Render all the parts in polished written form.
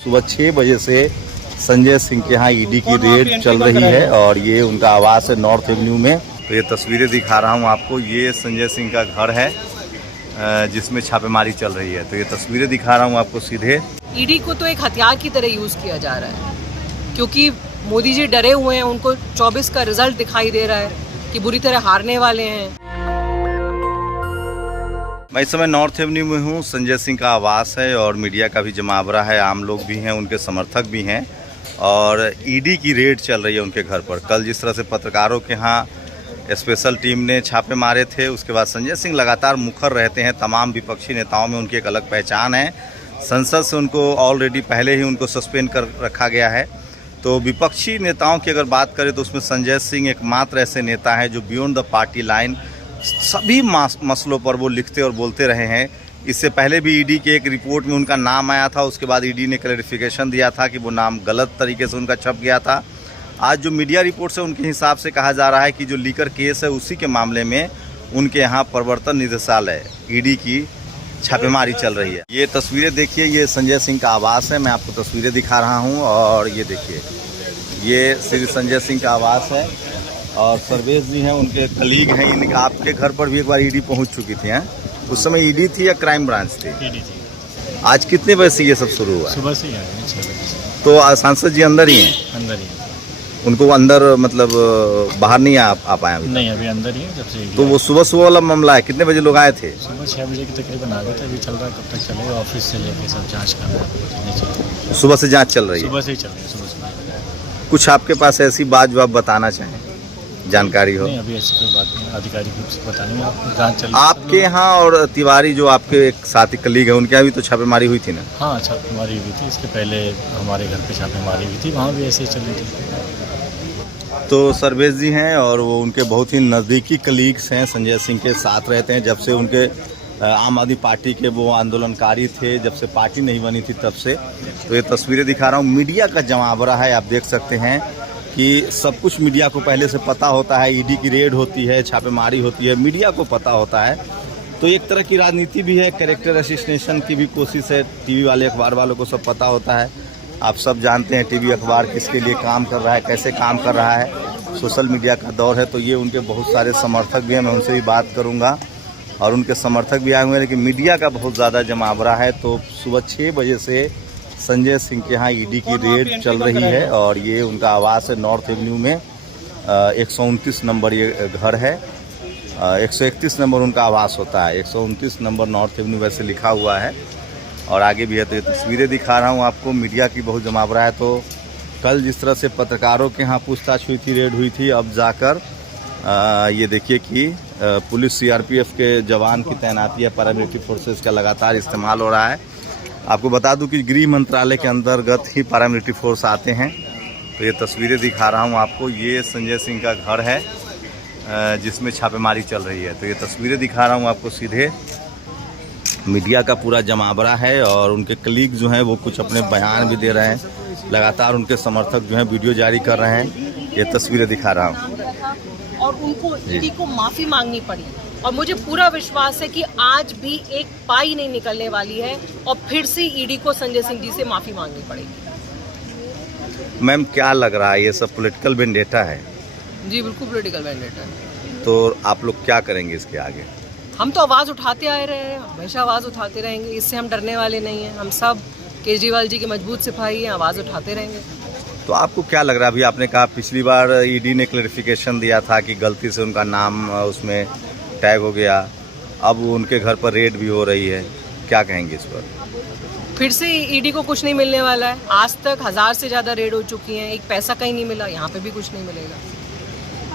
सुबह 6 बजे से संजय सिंह के यहाँ ईडी की रेड चल रही है और ये उनका आवास है नॉर्थ एवेन्यू में। तो ये तस्वीरें दिखा रहा हूँ आपको, ये संजय सिंह का घर है जिसमें छापेमारी चल रही है। तो ये तस्वीरें दिखा रहा हूँ आपको सीधे। ईडी को तो एक हथियार की तरह यूज किया जा रहा है क्योंकि मोदी जी डरे हुए हैं, उनको 24 का रिजल्ट दिखाई दे रहा है कि बुरी तरह हारने वाले हैं। मैं इस समय नॉर्थ एवेन्यू में हूँ। संजय सिंह का आवास है और मीडिया का भी जमावड़ा है, आम लोग भी हैं, उनके समर्थक भी हैं और ईडी की रेड चल रही है उनके घर पर। कल जिस तरह से पत्रकारों के यहाँ स्पेशल टीम ने छापे मारे थे, उसके बाद संजय सिंह लगातार मुखर रहते हैं। तमाम विपक्षी नेताओं में उनकी एक अलग पहचान है। संसद से उनको ऑलरेडी पहले ही उनको सस्पेंड कर रखा गया है। तो विपक्षी नेताओं की अगर बात करें तो उसमें संजय सिंह एकमात्र ऐसे नेता हैं जो बियॉन्ड द पार्टी लाइन सभी मसलों पर वो लिखते और बोलते रहे हैं। इससे पहले भी ईडी के एक रिपोर्ट में उनका नाम आया था, उसके बाद ईडी ने क्लैरिफिकेशन दिया था कि वो नाम गलत तरीके से उनका छप गया था। आज जो मीडिया रिपोर्ट से उनके हिसाब से कहा जा रहा है कि जो लीकर केस है उसी के मामले में उनके यहाँ प्रवर्तन निदेशालय ईडी की छापेमारी चल रही है। ये तस्वीरें देखिए, ये संजय सिंह का आवास है। मैं आपको तस्वीरें दिखा रहा हूँ और ये देखिए, ये श्री संजय सिंह का आवास है और सर्वेश जी हैं, उनके कलीग हैं। इनके आपके घर पर भी एक बार ईडी पहुंच चुकी थी हैं? उस समय ईडी थी या क्राइम ब्रांच थी? ईडी थी। आज कितने बजे से ये सब शुरू हुआ? सुबह से ही आ गए, 6 बजे से। तो सांसद जी अंदर ही हैं? अंदर ही। उनको अंदर मतलब बाहर नहीं आ पाए अभी? नहीं, अभी अंदर ही है जब से। तो वो सुबह वाला मामला है, कितने बजे लोग आए थे? सुबह 6 बजे के तकरीबन आ गए थे। अभी चल रहा है, कब तक चलेगा? ऑफिस से लेके सब जाँच कर रहे हैं। सुबह से जाँच चल रही है? सुबह से ही चल रही है। सुबह से कुछ आपके पास ऐसी बात जो आप बताना चाहें, जानकारी हो? नहीं, अभी ऐसी कोई बात नहीं, आधिकारिक रूप से बताएंगे आपको। जांच चल रही है आपके यहाँ और तिवारी जो आपके एक साथी कलीग है, उनके यहाँ भी तो छापेमारी हुई थी ना? हाँ, छापेमारी हुई थी। इसके पहले हमारे घर पे छापेमारी हुई थी, वहाँ भी ऐसे ही चल रही थी। तो सर्वेश जी हैं और वो उनके बहुत ही नज़दीकी कलीग्स हैं, संजय सिंह के साथ रहते हैं जब से उनके आम आदमी पार्टी के वो आंदोलनकारी थे, जब से पार्टी नहीं बनी थी तब से। तो ये तस्वीरें दिखा रहा हूँ, मीडिया का जमावड़ा है। आप देख सकते हैं कि सब कुछ मीडिया को पहले से पता होता है। ईडी की रेड होती है, छापेमारी होती है, मीडिया को पता होता है। तो एक तरह की राजनीति भी है, कैरेक्टर असिस्टेशन की भी कोशिश है। टीवी वाले, अखबार वालों को सब पता होता है। आप सब जानते हैं टीवी अखबार किसके लिए काम कर रहा है, कैसे काम कर रहा है। सोशल मीडिया का दौर है, तो ये उनके बहुत सारे समर्थक भी हैं, मैं उनसे भी बात करूँगा और उनके समर्थक भी आए हुए हैं। लेकिन मीडिया का बहुत ज़्यादा जमावड़ा है। तो सुबह 6 बजे से संजय सिंह के यहाँ ईडी की रेड चल रही है और ये उनका आवास है नॉर्थ एवेन्यू में। 129 नंबर ये घर है। 131 नंबर उनका आवास होता है। 129 नंबर नॉर्थ एवेन्यू वैसे लिखा हुआ है और आगे भी है। तो ये तस्वीरें दिखा रहा हूँ आपको, मीडिया की बहुत जमावड़ा है। तो कल जिस तरह से पत्रकारों के यहाँ पूछताछ हुई थी, रेड हुई थी, अब जाकर ये देखिए कि पुलिस सीआरपीएफ के जवान की तैनाती है, पैरामिलिट्री फोर्सेस का लगातार इस्तेमाल हो रहा है। आपको बता दूं कि गृह मंत्रालय के अंतर्गत ही पैरामिलिट्री फोर्स आते हैं। तो ये तस्वीरें दिखा रहा हूं आपको, ये संजय सिंह का घर है जिसमें छापेमारी चल रही है। तो ये तस्वीरें दिखा रहा हूं आपको सीधे। मीडिया का पूरा जमावड़ा है और उनके कलीग जो हैं वो कुछ अपने बयान भी दे रहे हैं। लगातार उनके समर्थक जो हैं वीडियो जारी कर रहे हैं। ये तस्वीरें दिखा रहा हूँ और उनको ईडी को माफी मांगनी पड़ी और मुझे पूरा विश्वास है कि आज भी एक पाई नहीं निकलने वाली है और फिर से ईडी को संजय सिंह जी से माफी मांगनी पड़ेगी। मैम, क्या लग रहा है ये सब पॉलिटिकल वेंडेटा है? जी बिल्कुल पॉलिटिकल वेंडेटा है। तो आप लोग क्या करेंगे इसके आगे? हम तो आवाज़ उठाते आए रहे हैं, हमेशा आवाज़ उठाते रहेंगे। इससे हम डरने वाले नहीं हैं। हम सब केजरीवाल जी के मजबूत सिपाही हैं, आवाज़ उठाते रहेंगे। तो आपको क्या लग रहा है? अभी आपने कहा पिछली बार ईडी ने क्लैरिफिकेशन दिया था कि गलती से उनका नाम उसमें टैग हो गया, अब उनके घर पर रेड भी हो रही है, क्या कहेंगे इस पर? फिर से ईडी को कुछ नहीं मिलने वाला है। आज तक 1000 से ज़्यादा रेड हो चुकी हैं, एक पैसा कहीं नहीं मिला, यहाँ पे भी कुछ नहीं मिलेगा।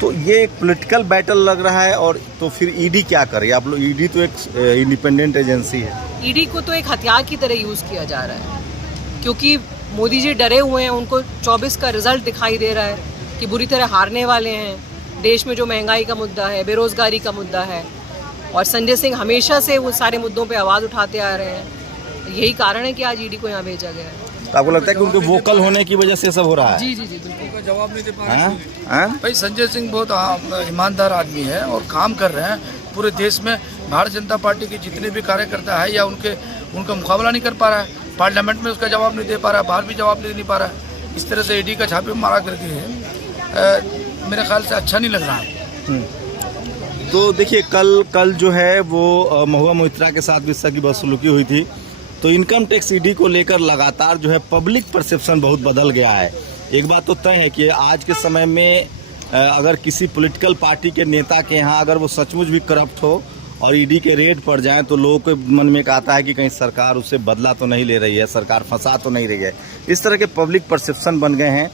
तो ये एक पॉलिटिकल बैटल लग रहा है। और तो फिर ईडी क्या करे? आप लोग, ईडी तो एक इंडिपेंडेंट एजेंसी है। ईडी को तो एक हथियार की तरह यूज़ किया जा रहा है क्योंकि मोदी जी डरे हुए हैं, उनको 24 का रिजल्ट दिखाई दे रहा है कि बुरी तरह हारने वाले हैं। देश में जो महंगाई का मुद्दा है, बेरोजगारी का मुद्दा है, और संजय सिंह हमेशा से वो सारे मुद्दों पे आवाज़ उठाते आ रहे हैं। यही कारण है कि आज ईडी को यहाँ भेजा गया है। तो आपको लगता है कि उनके वोकल होने की वजह से सब हो रहा है? जी जी जी बिल्कुल। जवाब नहीं दे पा रहे भाई। संजय सिंह बहुत ईमानदार आदमी है और काम कर रहे हैं पूरे देश में। भारतीय जनता पार्टी के जितने भी कार्यकर्ता है या उनका मुकाबला नहीं कर पा रहा है। पार्लियामेंट में उसका जवाब नहीं दे पा रहा है, बाहर भी जवाब नहीं पा रहा है। इस तरह से ईडी का छापे मारा करके मेरे ख्याल से अच्छा नहीं लग रहा है। तो देखिए कल जो है वो महुआ मोइत्रा के साथ भी इस तरह की बदसलूकी हुई थी। तो इनकम टैक्स ईडी को लेकर लगातार जो है पब्लिक परसेप्शन बहुत बदल गया है। एक बात तो तय है कि आज के समय में अगर किसी पॉलिटिकल पार्टी के नेता के यहाँ अगर वो सचमुच भी करप्ट हो और ईडी के रेड पर जाएं तो लोगों के मन में एक आता है कि कहीं सरकार उससे बदला तो नहीं ले रही है, सरकार फंसा तो नहीं रही है। इस तरह के पब्लिक परसेप्शन बन गए हैं।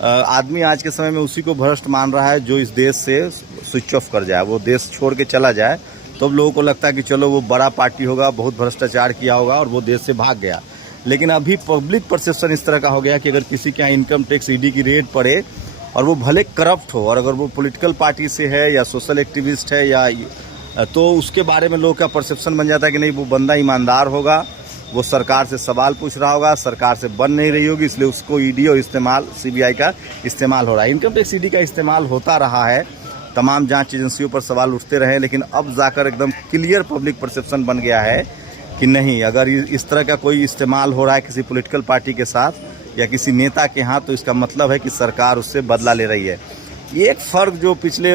आदमी आज के समय में उसी को भ्रष्ट मान रहा है जो इस देश से स्विच ऑफ कर जाए, वो देश छोड़ के चला जाए। तो लोगों को लगता है कि चलो वो बड़ा पार्टी होगा, बहुत भ्रष्टाचार किया होगा और वो देश से भाग गया। लेकिन अभी पब्लिक परसेप्शन इस तरह का हो गया कि अगर किसी के यहाँ इनकम टैक्स ईडी की रेड पड़े और वो भले करप्ट हो और अगर वो पॉलिटिकल पार्टी से है या सोशल एक्टिविस्ट है या तो उसके बारे में लोगों का परसेप्शन बन जाता है कि नहीं वो बंदा ईमानदार होगा, वो सरकार से सवाल पूछ रहा होगा, सरकार से बन नहीं रही होगी, इसलिए उसको ईडी और इस्तेमाल सीबीआई का इस्तेमाल हो रहा है। इनकम टैक्स ईडी का इस्तेमाल होता रहा है, तमाम जांच एजेंसियों पर सवाल उठते रहे, लेकिन अब जाकर एकदम क्लियर पब्लिक परसेप्शन बन गया है कि नहीं, अगर इस तरह का कोई इस्तेमाल हो रहा है किसी पॉलिटिकल पार्टी के साथ या किसी नेता के यहाँ तो इसका मतलब है कि सरकार उससे बदला ले रही है। एक फ़र्क जो पिछले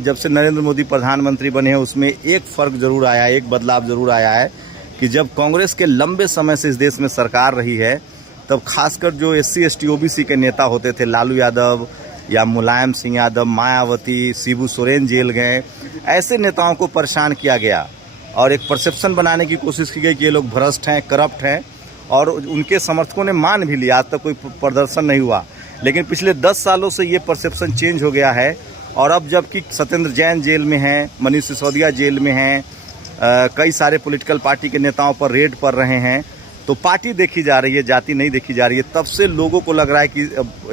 जब से नरेंद्र मोदी प्रधानमंत्री बने हैं उसमें एक फ़र्क ज़रूर आया है, एक बदलाव ज़रूर आया है कि जब कांग्रेस के लंबे समय से इस देश में सरकार रही है तब खासकर जो SC ST OBC के नेता होते थे, लालू यादव या मुलायम सिंह यादव, मायावती, शिबू सोरेन जेल गए, ऐसे नेताओं को परेशान किया गया और एक परसेप्शन बनाने की कोशिश की गई कि ये लोग भ्रष्ट हैं, करप्ट हैं और उनके समर्थकों ने मान भी लिया। आज तक कोई प्रदर्शन नहीं हुआ, लेकिन पिछले 10 सालों से ये परसेप्शन चेंज हो गया है। और अब जबकि सत्येंद्र जैन जेल में हैं, मनीष सिसोदिया जेल में हैं, कई सारे पॉलिटिकल पार्टी के नेताओं पर रेड पड़ रहे हैं, तो पार्टी देखी जा रही है, जाति नहीं देखी जा रही है। तब से लोगों को लग रहा है कि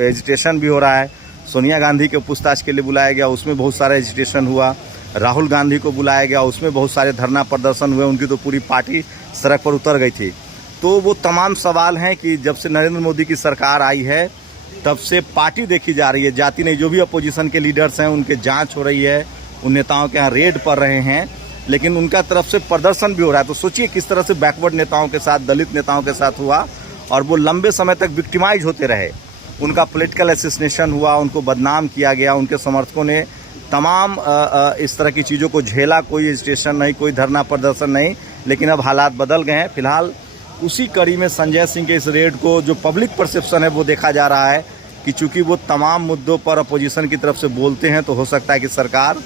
एजिटेशन भी हो रहा है। सोनिया गांधी के पूछताछ के लिए बुलाया गया, उसमें बहुत सारा एजिटेशन हुआ। राहुल गांधी को बुलाया गया, उसमें बहुत सारे धरना प्रदर्शन हुए, उनकी तो पूरी पार्टी सड़क पर उतर गई थी। तो वो तमाम सवाल हैं कि जब से नरेंद्र मोदी की सरकार आई है तब से पार्टी देखी जा रही है, जाति नहीं। जो भी अपोजिशन के लीडर्स हैं उनके जांच हो रही है, उन नेताओं के यहाँ रेड पड़ रहे हैं, लेकिन उनका तरफ से प्रदर्शन भी हो रहा है। तो सोचिए किस तरह से बैकवर्ड नेताओं के साथ, दलित नेताओं के साथ हुआ और वो लंबे समय तक विक्टिमाइज होते रहे। उनका पॉलिटिकल असैसिनेशन हुआ, उनको बदनाम किया गया, उनके समर्थकों ने तमाम इस तरह की चीज़ों को झेला, कोई एजिटेशन नहीं, कोई धरना प्रदर्शन नहीं। लेकिन अब हालात बदल गए हैं। फिलहाल उसी कड़ी में संजय सिंह के इस रेड को जो पब्लिक परसेप्शन है वो देखा जा रहा है कि चूंकि वो तमाम मुद्दों पर अपोजिशन की तरफ से बोलते हैं तो हो सकता है कि सरकार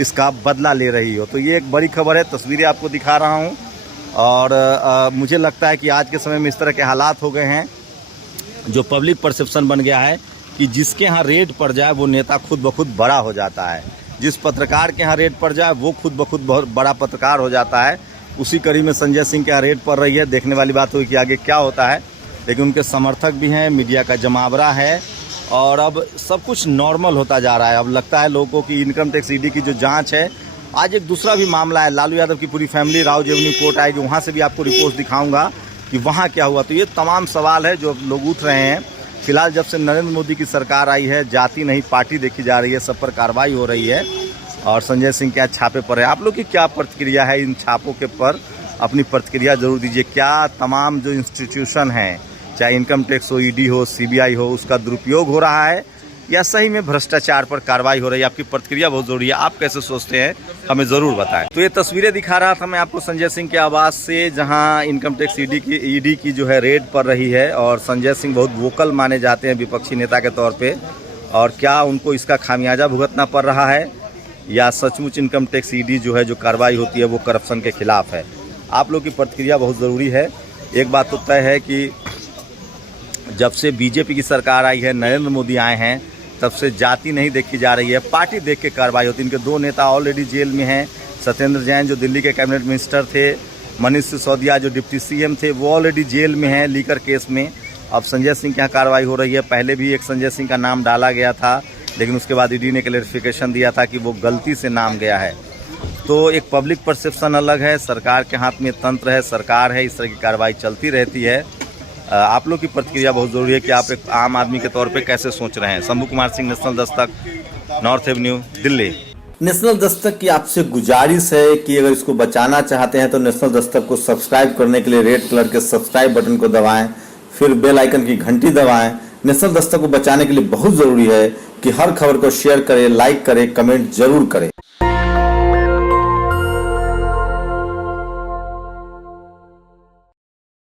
इसका बदला ले रही हो। तो ये एक बड़ी खबर है, तस्वीरें आपको दिखा रहा हूँ। और मुझे लगता है कि आज के समय में इस तरह के हालात हो गए हैं, जो पब्लिक परसेप्शन बन गया है कि जिसके यहाँ रेड पड़ जाए वो नेता खुद ब खुद बड़ा हो जाता है, जिस पत्रकार के यहाँ रेड पड़ जाए वो खुद ब खुद बहुत बड़ा पत्रकार हो जाता है। उसी कड़ी में संजय सिंह के यहाँ रेड पड़ रही है। देखने वाली बात हुई कि आगे क्या होता है, लेकिन उनके समर्थक भी हैं, मीडिया का जमावड़ा है और अब सब कुछ नॉर्मल होता जा रहा है। अब लगता है लोगों की इनकम टैक्स ईडी की जो जांच है। आज एक दूसरा भी मामला है, लालू यादव की पूरी फैमिली राव जेवनी कोर्ट आएगी, वहाँ से भी आपको रिपोर्ट दिखाऊंगा कि वहाँ क्या हुआ। तो ये तमाम सवाल है जो लोग उठ रहे हैं। फिलहाल जब से नरेंद्र मोदी की सरकार आई है, जाति नहीं पार्टी देखी जा रही है, सब पर कार्रवाई हो रही है और संजय सिंह क्या छापे पर है। आप लोग की क्या प्रतिक्रिया है इन छापों के पर? अपनी प्रतिक्रिया जरूर दीजिए। क्या तमाम जो इंस्टीट्यूशन हैं, चाहे इनकम टैक्स हो, ईडी हो, सीबीआई हो, उसका दुरुपयोग हो रहा है या सही में भ्रष्टाचार पर कार्रवाई हो रही है? आपकी प्रतिक्रिया बहुत जरूरी है। आप कैसे सोचते हैं हमें ज़रूर बताएं। तो ये तस्वीरें दिखा रहा था मैं आपको संजय सिंह के आवास से, जहां इनकम टैक्स ईडी की जो है रेड पड़ रही है और संजय सिंह बहुत वोकल माने जाते हैं विपक्षी नेता के तौर पे। और क्या उनको इसका खामियाजा भुगतना पड़ रहा है या सचमुच इनकम टैक्स ईडी जो है जो कार्रवाई होती है वो करप्शन के खिलाफ है? आप लोग की प्रतिक्रिया बहुत ज़रूरी है। एक बात तो तय है कि जब से बीजेपी की सरकार आई है, नरेंद्र मोदी आए हैं, तब से जाति नहीं देखी जा रही है, पार्टी देख के कार्रवाई होती है। इनके दो नेता ऑलरेडी जेल में हैं। सत्येंद्र जैन जो दिल्ली के कैबिनेट मिनिस्टर थे, मनीष सिसोदिया जो डिप्टी सीएम थे, वो ऑलरेडी जेल में हैं लीकर केस में। अब संजय सिंह के यहाँ कार्रवाई हो रही है। पहले भी एक संजय सिंह का नाम डाला गया था, लेकिन उसके बाद ईडी ने क्लैरिफिकेशन दिया था कि वो गलती से नाम गया है। तो एक पब्लिक परसेप्शन अलग है, सरकार के हाथ में तंत्र है, सरकार है, इस तरह की कार्रवाई चलती रहती है। आप लोग की प्रतिक्रिया बहुत ज़रूरी है कि आप एक आम आदमी के तौर पे कैसे सोच रहे हैं। Shambhu Kumar Singh, national Dastak, north Avenue, Delhi. National Dastak की आपसे गुजारिश है कि अगर इसको बचाना चाहते हैं तो नेशनल दस्तक को सब्सक्राइब करने के लिए रेड कलर के सब्सक्राइब बटन को दबाएं, फिर बेल आइकन की घंटी दबाएं। नेशनल दस्तक को बचाने के लिए बहुत जरूरी है कि हर खबर को शेयर करें, लाइक करें, कमेंट जरूर करें।